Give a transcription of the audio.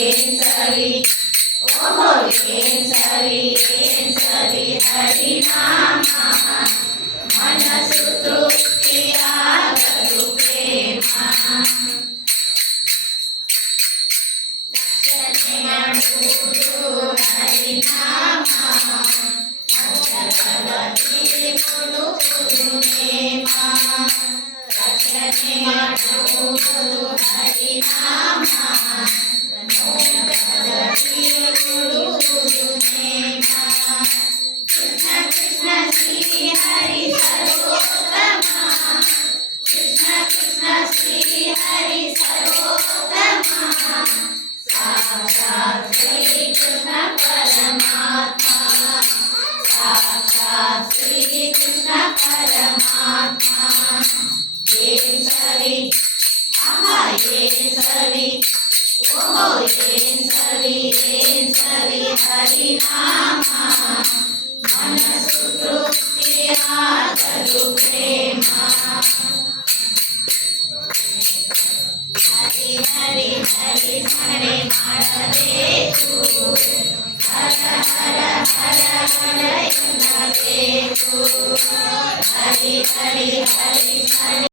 ಏನ್ ಸರಿ ಓಹೋ ಏನ್ ಸರಿ ಹರಿನಾಮ ಮನಸ್ಸು ತೃಪ್ತಿಯಾಗದು ಪ್ರೇಮ ರಕ್ಷಣೆ ಮಾಡುವುದು ಹರಿನಾಮ ಮಂತ್ರದಲ್ಲಿ ಮುಳುಗುವುದು ನೇಮ ರಕ್ಷಣೆ ಮಾಡುವುದು ಹರಿನಾಮ ಮಂತ್ರದಲ್ಲಿ ಮುಳುಗುವುದು ನೇಮ ಕೃಷ್ಣ ಕೃಷ್ಣ ಶ್ರೀ ಹರಿ ಸರ್ವೋತ್ತಮ ಕೃಷ್ಣ ಕೃಷ್ಣ ಶ್ರೀ ಹರಿ ಸರ್ವೋತ್ತಮ ಸಾಕ್ಷಾತ್ ಶ್ರೀ ಕೃಷ್ಣ ಪರಮಾತ್ಮ ಸಾಕ್ಷಾತ್ ಶ್ರೀ ಕೃಷ್ಣ ಪರಮಾತ್ಮ ಏನ್ ಸರಿ ಆಹಾ ಏನ್ ಸರಿ ಓಹೋ ಏನ್ ಸರಿ ಹರಿನಾಮ ಮನಸ್ಸು ತೃಪ್ತಿಯಾಗದು ಪ್ರೇಮ ಹರಿ ಹರಿ ಹರಿ ಸ್ಮರಣೆ ಮಾಡಬೇಕು ಹರ ಹರ ಹರ ಹರ ಎನ್ನಬೇಕು ಹರಿ ಹರಿ ಹರಿ ಸ್ಮರಣೆ